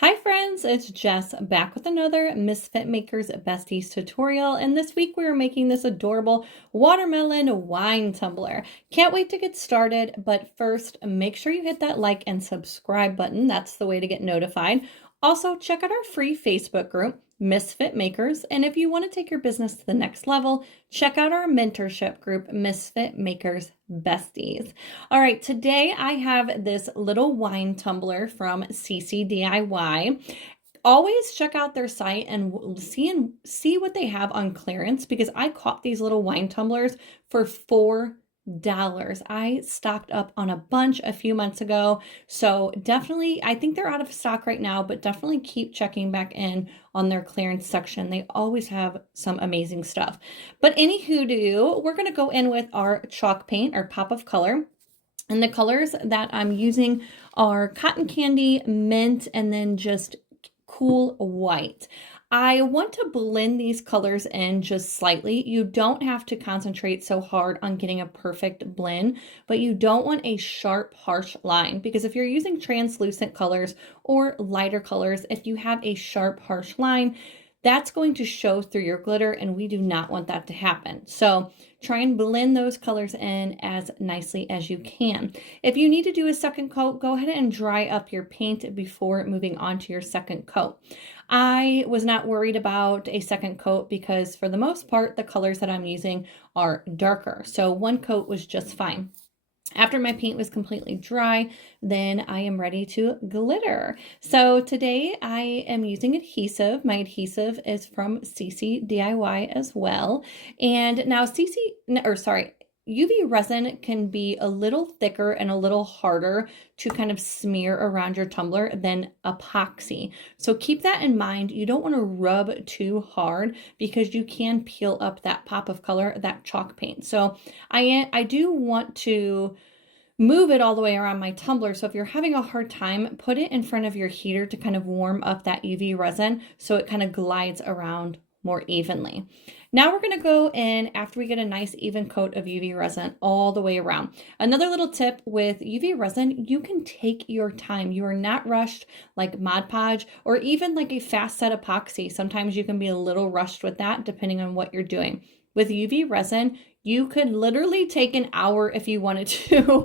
Hi friends, it's Jess back with another Misfit Makers Besties tutorial, and this week we are making this adorable watermelon wine tumbler. Can't wait to get started, but first make sure you hit that like and subscribe button. That's the way to get notified. Also, check out our free Facebook group, Misfit Makers, and if you want to take your business to the next level, check out our mentorship group, Misfit Makers Besties. All right, today I have this little wine tumbler from CCDIY. Always check out their site and see what they have on clearance because I caught these little wine tumblers for $4. I stocked up on a bunch a few months ago. So definitely, I think they're out of stock right now, but definitely keep checking back in on their clearance section. They always have some amazing stuff. But anywho, we're going to go in with our chalk paint, our pop of color. And the colors that I'm using are cotton candy, mint, and then just cool white. I want to blend these colors in just slightly. You don't have to concentrate so hard on getting a perfect blend, but you don't want a sharp, harsh line because if you're using translucent colors or lighter colors, if you have a sharp, harsh line, that's going to show through your glitter and we do not want that to happen. So try and blend those colors in as nicely as you can. If you need to do a second coat, go ahead and dry up your paint before moving on to your second coat. I was not worried about a second coat because for the most part, the colors that I'm using are darker. So one coat was just fine. After my paint was completely dry, then I am ready to glitter. So today I am using adhesive. My adhesive is from CCDIY as well. And now UV resin can be a little thicker and a little harder to kind of smear around your tumbler than epoxy. So keep that in mind. You don't want to rub too hard because you can peel up that pop of color, that chalk paint. So I do want to move it all the way around my tumbler. So if you're having a hard time, put it in front of your heater to kind of warm up that UV resin so it kind of glides around more evenly. Now we're going to go in after we get a nice even coat of UV resin all the way around. Another little tip with UV resin, you can take your time. You are not rushed like Mod Podge or even like a fast set epoxy. Sometimes you can be a little rushed with that depending on what you're doing. With UV resin, you could literally take an hour if you wanted to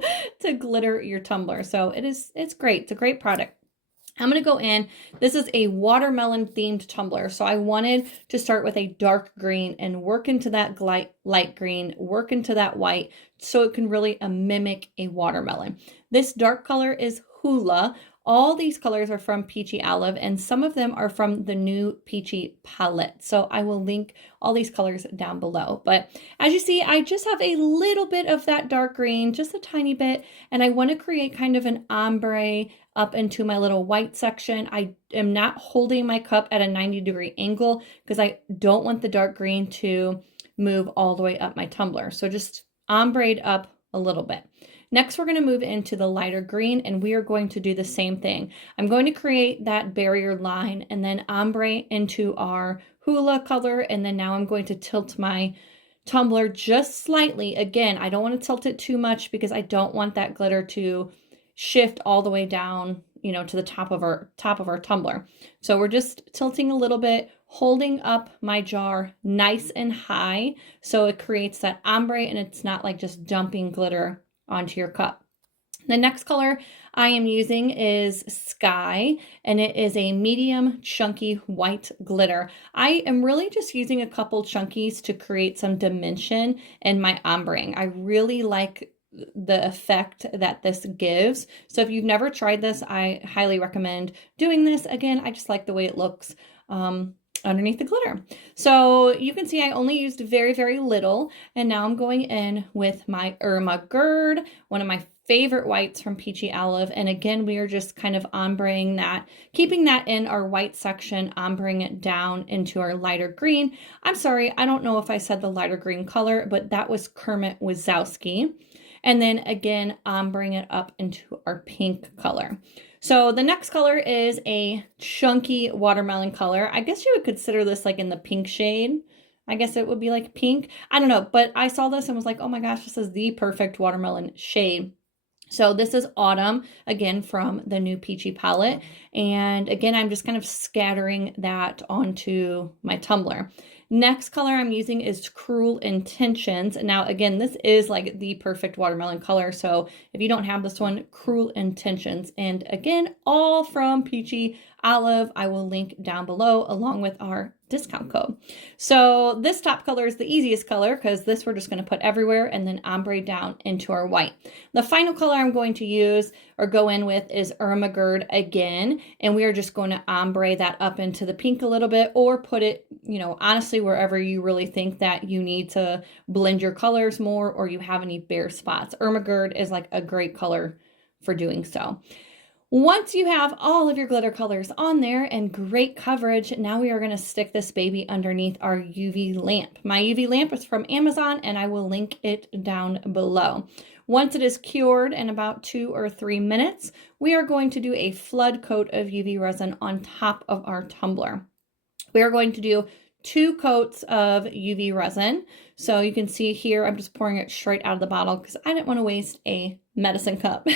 glitter your tumbler. So it's great. It's a great product. I'm going to go in. This is a watermelon themed tumbler. So I wanted to start with a dark green and work into that light green, work into that white so it can really mimic a watermelon. This dark color is Hula. All these colors are from Peachy Olive and some of them are from the new Peachy palette. So I will link all these colors down below. But as you see, I just have a little bit of that dark green, just a tiny bit. And I want to create kind of an ombre up into my little white section. I am not holding my cup at a 90-degree angle because I don't want the dark green to move all the way up my tumbler. So just ombre up a little bit. Next, we're going to move into the lighter green and we are going to do the same thing. I'm going to create that barrier line and then ombre into our Hula color. And then now I'm going to tilt my tumbler just slightly. Again, I don't want to tilt it too much because I don't want that glitter to shift all the way down, to the top of our tumbler. So we're just tilting a little bit, holding up my jar nice and high so it creates that ombre and it's not like just dumping glitter onto your cup. The next color I am using is Skye, and it is a medium chunky white glitter. I am really just using a couple chunkies to create some dimension in my ombreing. I really like the effect that this gives. So if you've never tried this, I highly recommend doing this. Again, I just like the way it looks underneath the glitter. So you can see I only used very, very little. And now I'm going in with my Ermahgerd, one of my favorite whites from Peachy Olive. And again, we are just kind of ombreing that, keeping that in our white section, ombreing it down into our lighter green. I'm sorry, I don't know if I said the lighter green color, but that was Kermit Wazowski. And then again, ombreing it up into our pink color. So the next color is a chunky watermelon color. I guess you would consider this like in the pink shade. I guess it would be like pink. I don't know, but I saw this and was like, oh my gosh, this is the perfect watermelon shade. So this is Autumn, again, from the new Peachy palette. And again, I'm just kind of scattering that onto my tumbler. Next color I'm using is Cruel Intentions. Now, again, this is like the perfect watermelon color. So if you don't have this one, Cruel Intentions. And again, all from Peachy Olive. I will link down below along with our discount code. So this top color is the easiest color because this we're just going to put everywhere and then ombre down into our white. The final color I'm going to use or go in with is Ermahgerd again, and we are just going to ombre that up into the pink a little bit, or put it, you know, honestly, wherever you really think that you need to blend your colors more or you have any bare spots. Ermahgerd is like a great color for doing so. Once you have all of your glitter colors on there and great coverage, now we are going to stick this baby underneath our UV lamp. My UV lamp is from Amazon, and I will link it down below. Once it is cured in about 2 or 3 minutes, we are going to do a flood coat of UV resin on top of our tumbler. We are going to do 2 coats of UV resin. So you can see here, I'm just pouring it straight out of the bottle because I didn't want to waste a medicine cup.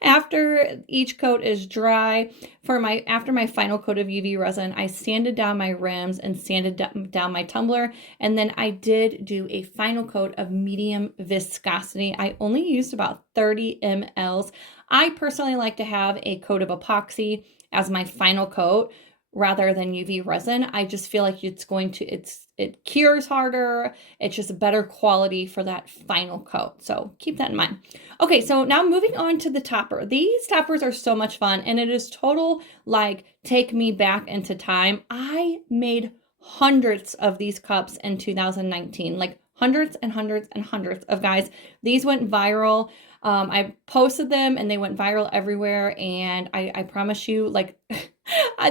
After each coat is dry, after my final coat of UV resin, I sanded down my rims and sanded down my tumbler. And then I did do a final coat of medium viscosity. I only used about 30 mLs. I personally like to have a coat of epoxy as my final coat rather than UV resin. I just feel like it cures harder. It's just a better quality for that final coat. So keep that in mind. Okay, so now moving on to the topper. These toppers are so much fun, and it is total like take me back into time. I made hundreds of these cups in 2019, like hundreds and hundreds and hundreds of guys. These went viral. I posted them and they went viral everywhere. And I promise you, like,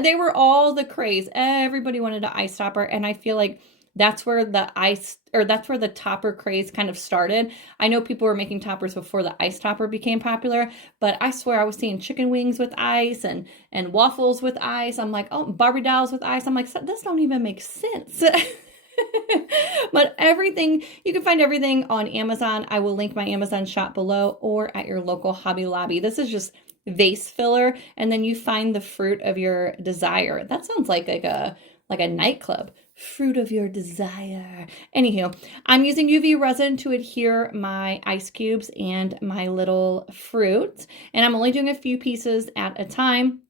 they were all the craze. Everybody wanted an ice topper. And I feel like that's where the topper craze kind of started. I know people were making toppers before the ice topper became popular, but I swear I was seeing chicken wings with ice and waffles with ice. I'm like, oh, Barbie dolls with ice. I'm like, this don't even make sense. But everything, you can find everything on Amazon. I will link my Amazon shop below, or at your local Hobby Lobby. This is just vase filler, and then you find the fruit of your desire. That sounds like a nightclub. Fruit of your desire. Anywho, I'm using UV resin to adhere my ice cubes and my little fruit, and I'm only doing a few pieces at a time.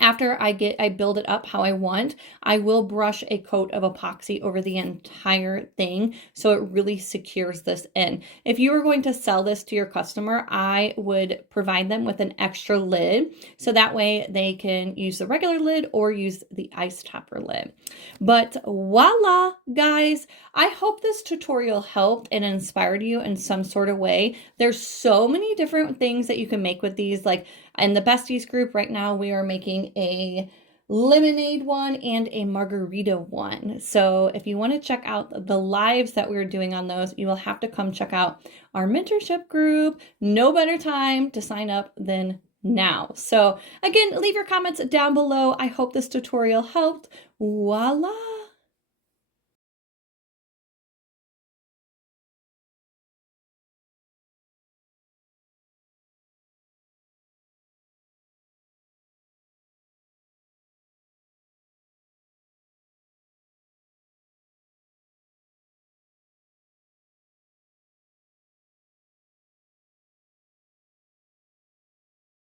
After I build it up how I want, I will brush a coat of epoxy over the entire thing so it really secures this in. If you were going to sell this to your customer, I would provide them with an extra lid so that way they can use the regular lid or use the ice topper lid. But voila, guys, I hope this tutorial helped and inspired you in some sort of way. There's so many different things that you can make with these. Like in the Besties group right now, we are making a lemonade one and a margarita one. So if you want to check out the lives that we were doing on those, you will have to come check out our mentorship group. No better time to sign up than now. So again, leave your comments down below. I hope this tutorial helped. Voila!